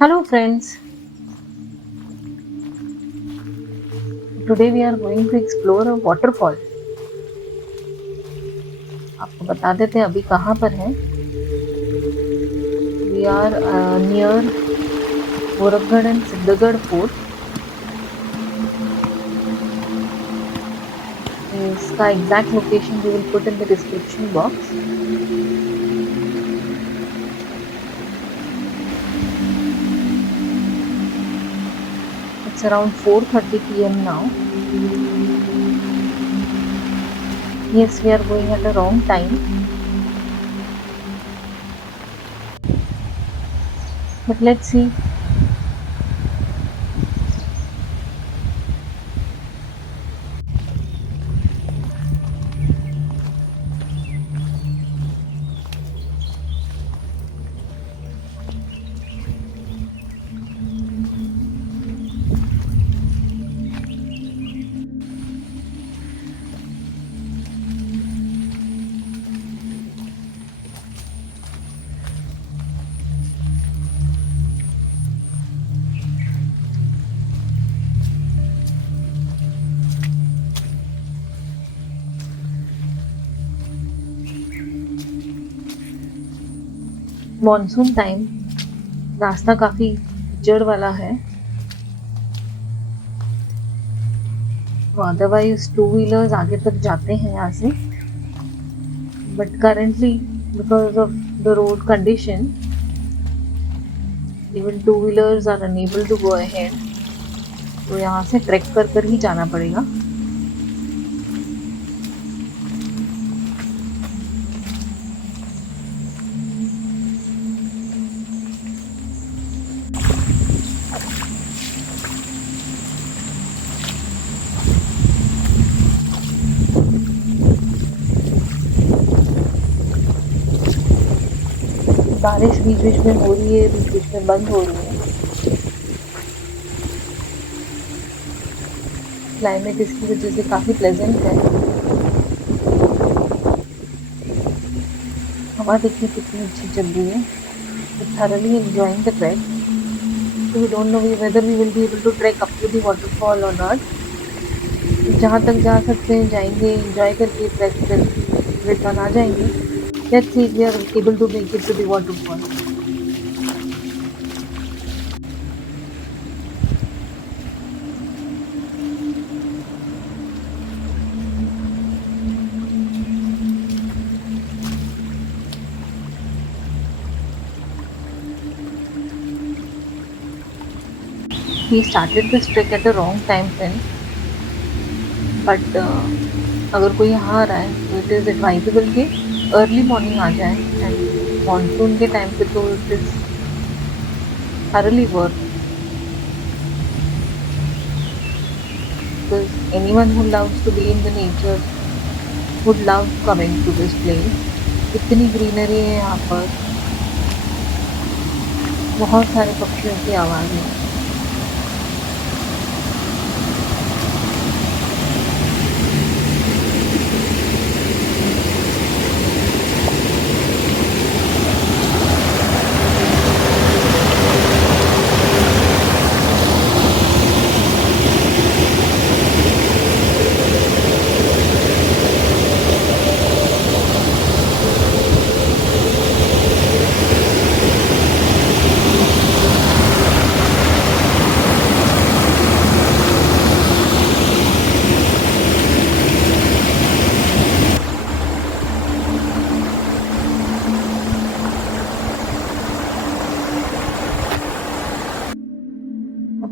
Hello friends, today we are going to explore a waterfall. आपको बता देते हैं अभी कहाँ पर है. We are near गोरखगढ़ and सिद्धगढ़ fort. इसका exact location we will put in the description box. It's around 4:30 p.m. now. Yes, we are going at a wrong time. But let's see. Monsoon time. रास्ता काफी जड़ वाला है. अदरवाइज टू व्हीलर्स आगे तक जाते हैं यहाँ से. But currently, because of the road condition, even two wheelers are unable to go ahead. तो यहाँ से ट्रैक कर ही जाना पड़ेगा. बारिश बीच बीच में हो रही है, बीच बीच में बंद हो रही है. क्लाइमेट इसकी वजह से काफ़ी प्लेजेंट है. हवा देखिए कितनी अच्छी चल रही है. thoroughly enjoying the trek. So we don't know whether we will be able to trek up to the waterfall or not. जहाँ तक जा सकते हैं जाएंगे, enjoy करके ट्रैक कर रिटर्न आ जाएंगे. Let's see if we are able to make it to the waterfall. We started this trek at the wrong time friends. But अगर कोई यहाँ आ रहा है तो it is advisable कि अर्ली मॉर्निंग आ जाए. एंड मानसून के टाइम पे तो it is thoroughly worth. Because anyone who loves to be in the nature would love coming to this place. इतनी ग्रीनरी है यहाँ पर, बहुत सारे पक्षियों की आवाज़ है.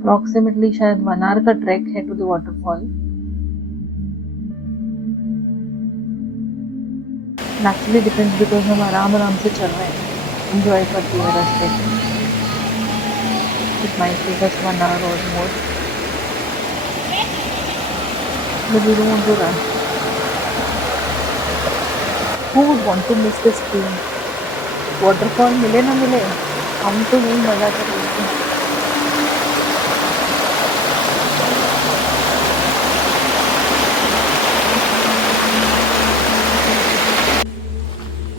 अप्रॉक्सीमेटली शायद 1 आवर का ट्रैक है to the waterfall. Actually depends because हम आराम से चल रहे हैं, एंजॉय करते हुए रास्ते. It might take us 1 hour और more. But we don't want to rush. Who would want to miss this stream? Waterfall मिले ना मिले, हम तो यही मज़ा कर रहे थे.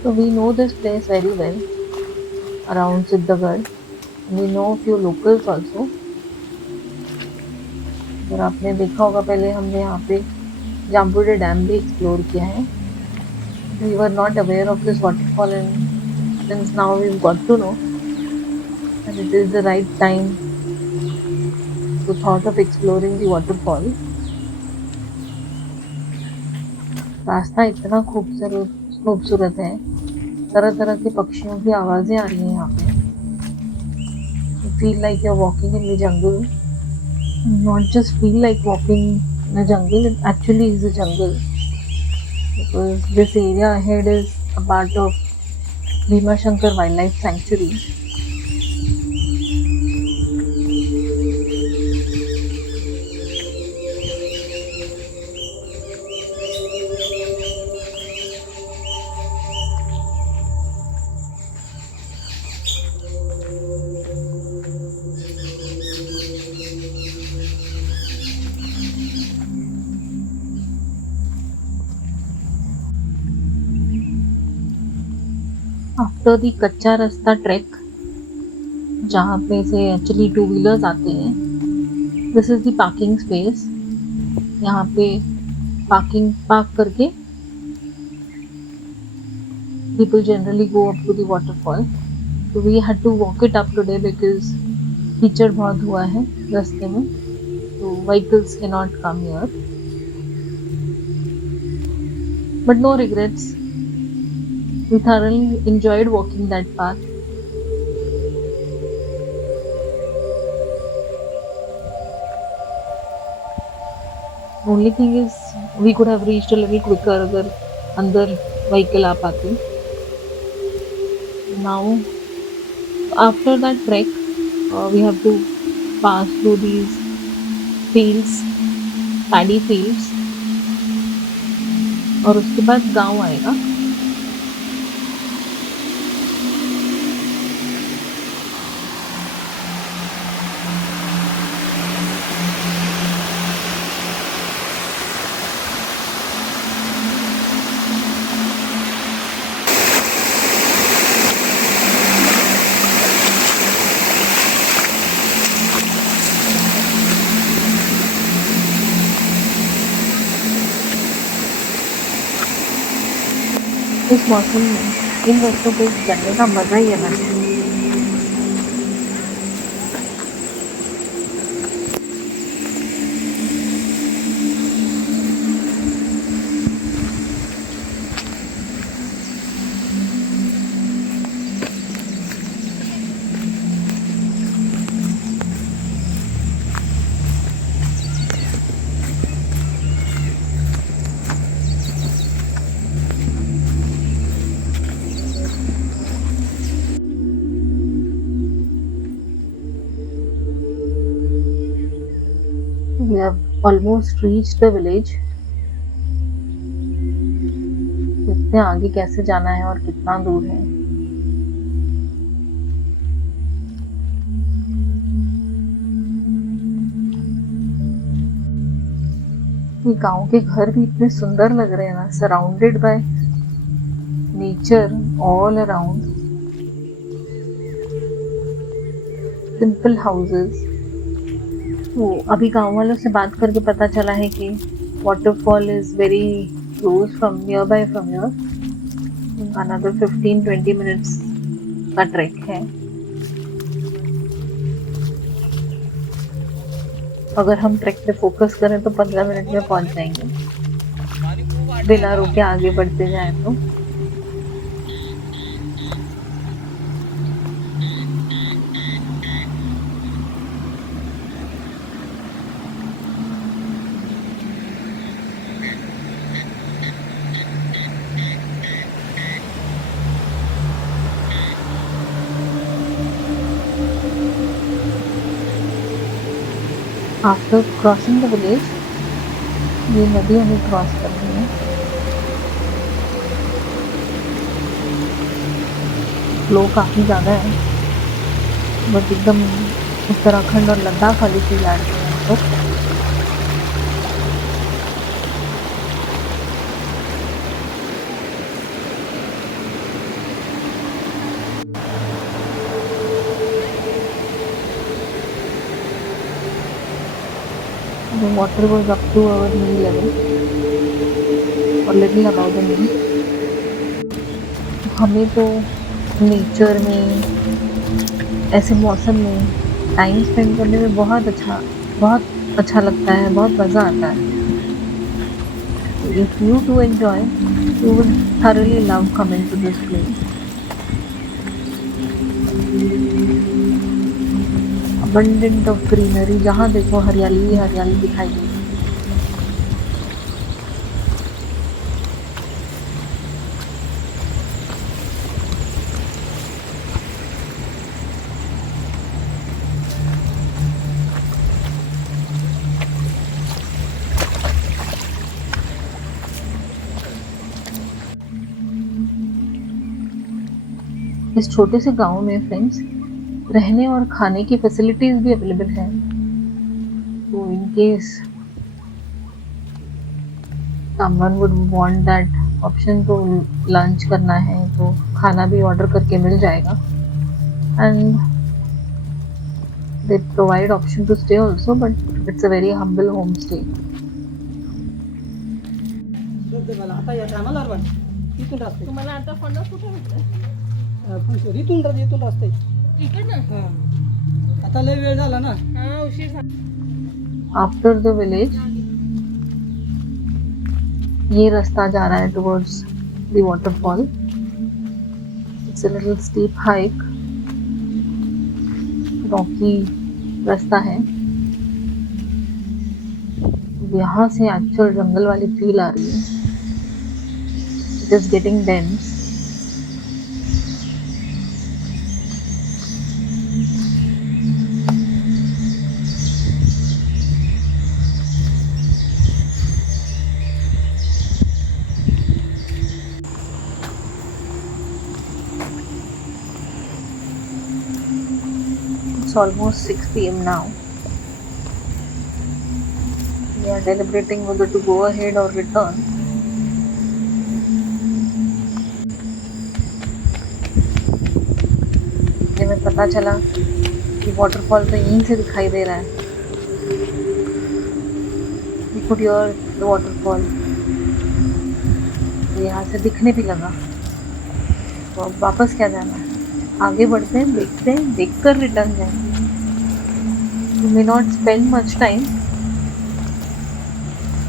So we know this place very well around Siddhagarh. We know few locals also. और आपने देखा होगा पहले हमने यहाँ पे जाम्बुडे डैम भी एक्सप्लोर किया है। We were not aware of this waterfall and since now we got to know and it is the right time to thought of exploring the waterfall. रास्ता इतना खूबसूरत खूबसूरत है, तरह तरह के पक्षियों की आवाजें आ रही हैं यहाँ पे। You feel like you're walking in the jungle. Not just feel like walking in a jungle, it actually is a jungle because this area ahead is a part of Bhima Shankar Wildlife Sanctuary. After the कच्चा रास्ता ट्रैक जहाँ पे से actually two wheelers आते हैं, this is the parking space. यहाँ पे पार्क करके people generally go up to the waterfall. So we had to walk it up today because कीचड़ बहुत हुआ है रास्ते में, so vehicles cannot come here. But no regrets. We thoroughly enjoyed walking that path. Only thing is we could have reached a little quicker अगर अंदर vehicle आ पाते. Now after that trek we have to pass through these fields, paddy fields, और उसके बाद गांव आएगा. इस मौसम में इन वस्तुओं पे चढ़ने का मजा ही अलग है. We have almost reached the village. देखते हैं आगे कैसे जाना है और कितना दूर है. ये गांव के घर भी इतने सुंदर लग रहे हैं ना, surrounded by nature all around. Simple houses. तो अभी गांव वालों से बात करके पता चला है कि waterfall is very close from near by from here. Another 15-20 मिनट्स का ट्रैक है. अगर हम ट्रैक पे फोकस करें तो 15 मिनट में पहुंच जाएंगे, बिना रुके आगे बढ़ते जाएं तो. आफ्टर क्रॉसिंग द विलेज, ये नदी हमें क्रॉस करनी है. फ्लो काफ़ी ज़्यादा है, बट एकदम उत्तराखंड और लद्दाख वाली फील आ रही है हमको. the water was up to our knee level or little above the knee. हमें तो नेचर में ऐसे मौसम में टाइम स्पेंड करने में बहुत अच्छा लगता है, बहुत मज़ा आता है. If you too enjoy, you would thoroughly love coming to this place. Abundant of greenery, जहाँ देखो हरियाली ही हरियाली दिखाई देगी. इस छोटे से गांव में फ्रेंड्स रहने और खाने की फैसिलिटीज भी अवेलेबल हैं. तो in case someone would want that option, तो लंच करना है तो खाना भी ऑर्डर करके मिल जाएगा. And they provide option to stay also, but it's a very humble home stay. आता या टायमाला आरवाड इथून रस्ते तुम्हाला आता फणस कुठे भेटलं? इथून रस्ते इकडनं? हां आता लय वेळ झाला ना. हा उशीर झाला. आफ्टर द विलेज ये रास्ता जा रहा है towards the waterfall. It's a little steep hike, Rocky रास्ता है. यहाँ से एक्चुअल जंगल वाली फील आ रही है. It is getting dense. It's almost 6 p.m. now. We are deliberating whether to go ahead or return. हमें पता चला कि वाटरफॉल तो यहीं से दिखाई दे रहा है. We could hear the waterfall. यहाँ से दिखने भी लगा. तो अब वापस क्या जाना है? आगे बढ़ते हैं, देखते हैं, देखकर रिटर्न जाएंगे. We may not spend much time.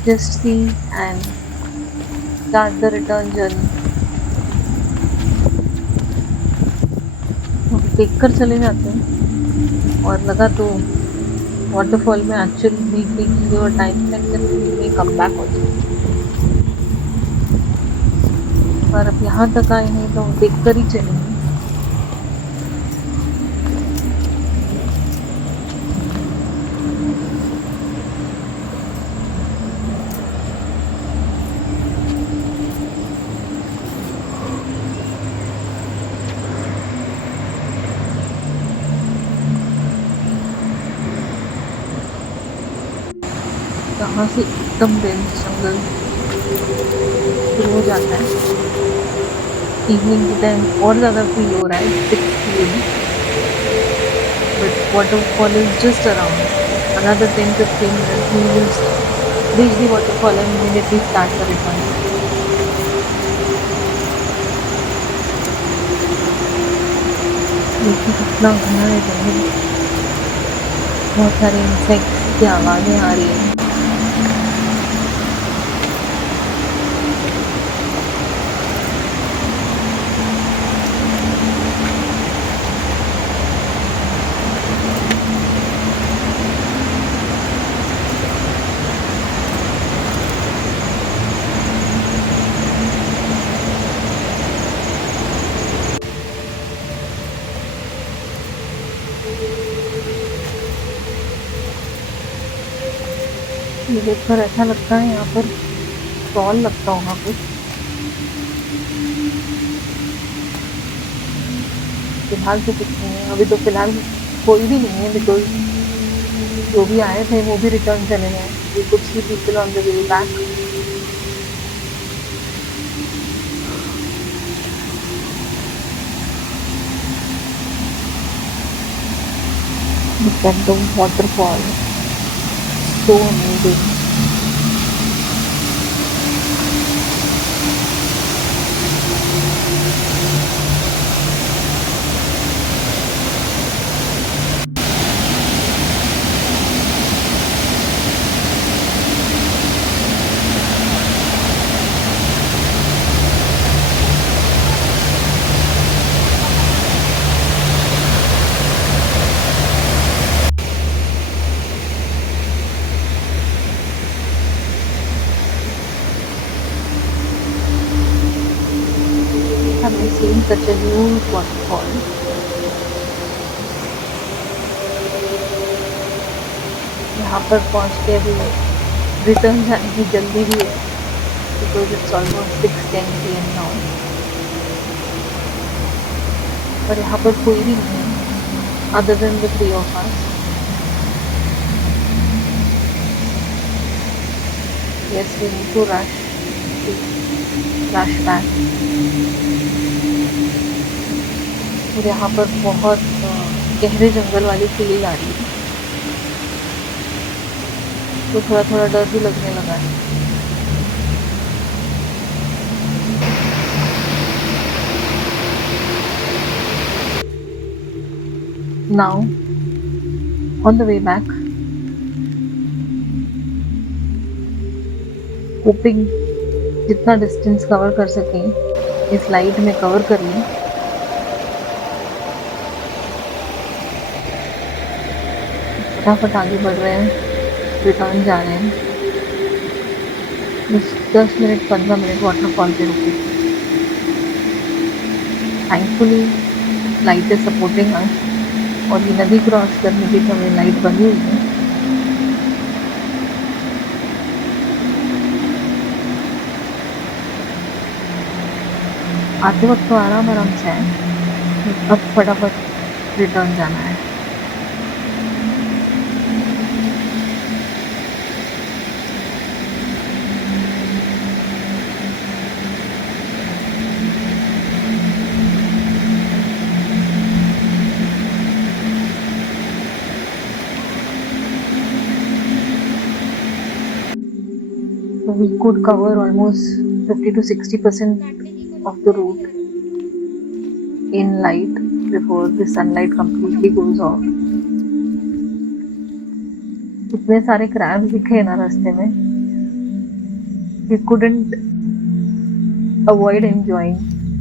Just see and start the return journey. देखकर चले जाते हैं और लगा तो वाटरफॉल में एक्चुअली देखने और टाइम स्पेंड करने में कम बैक हो जाए. पर अब यहाँ तक आए हैं तो देखकर ही चलेंगे. यहाँ से एकदम डेंस जंगल शुरू हो जाता है. इवनिंग के टाइम और ज़्यादा फील हो रहा है. 6 PM, but waterfall is just around. Another 10-15 minutes we will reach the waterfall and immediately start the return. देखिए कितना घना है जंगल. बहुत सारे इंसेक्ट्स की आवाज़ें आ रही हैं. ये देखकर ऐसा लगता है यहाँ पर स्टॉल लगता होगा कुछ. फिलहाल तो कुछ नहीं है. अभी तो फिलहाल कोई भी नहीं है बिकॉज जो भी आए थे वो भी रिटर्न चले गए. We could see people on the way back. Look at the waterfall. so amazing. Have you seen such a huge waterfall? यहाँ पर पहुँच के अभी रिटर्न जाने की जल्दी भी है because it's almost 6:10 p.m. now. पर यहाँ पर कोई भी नहीं है other than the three of us. Yes, we need to rush back. और यहाँ पर बहुत गहरे जंगल वाली फील आ रही है, तो थोड़ा थोड़ा डर भी लगने लगा है. Now, on the way back, hoping जितना डिस्टेंस कवर कर सकें इस लाइट में कवर कर लें. फटाफट आगे बढ़ रहे हैं, रिटर्न जा रहे हैं. 10 मिनट 15 मिनट वाटरफॉल पे रुके. Thankfully light is supporting us और ये नदी क्रॉस करने की हमें लाइट बनी हुई है. आते वक्त तो आराम आराम से है, अब फटाफट रिटर्न जाना है. We could cover almost 50 to 60% of the route in light before the sunlight completely goes off. इतने सारे क्रैब्स दिखे ना रास्ते में, we couldn't avoid enjoying.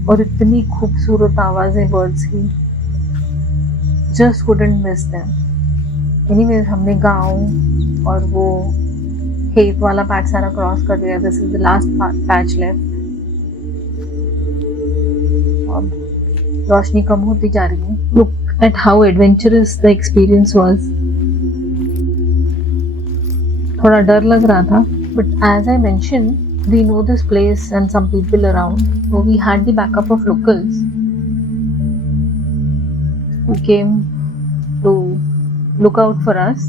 और इतनी खूबसूरत आवाजें बर्ड्स की, just couldn't miss them. Anyways, हमने गाँव और वो खेत वाला पैच सारा क्रॉस कर दिया. This is the last patch left. अब रोशनी कम होती जा रही है. Look at how adventurous the experience was. थोड़ा डर लग रहा था, but as I mention we know this place and some people around, so we had the backup of locals who came to look out for us.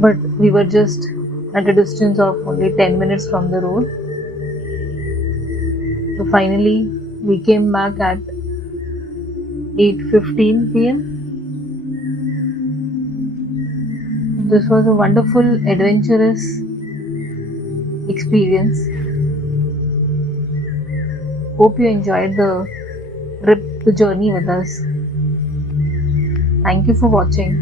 But we were just at a distance of only 10 minutes from the road. So finally we came back at 8:15 p.m. This was a wonderful, adventurous experience. Hope you enjoyed the trip, the journey with us. Thank you for watching.